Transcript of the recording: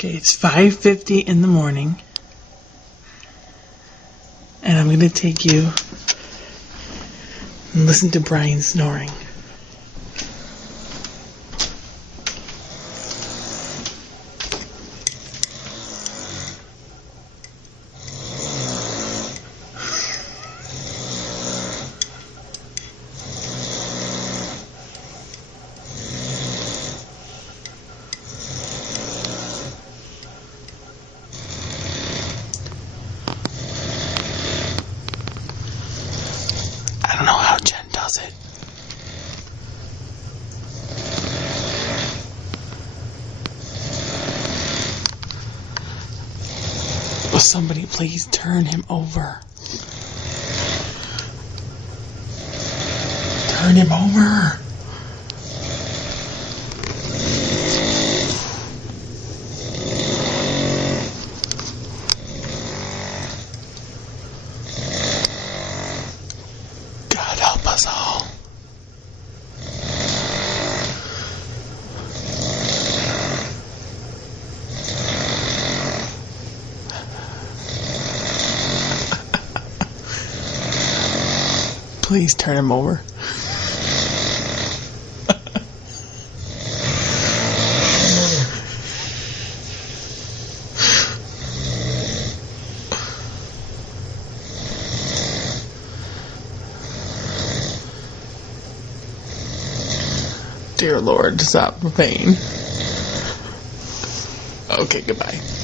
Okay, it's 5:50 in the morning, and I'm going to take you and listen to Brian snoring. I don't know how Jen does it. Will somebody please turn him over? Turn him over! God help us all. Please turn him over. Dear Lord, stop the pain. Okay, goodbye.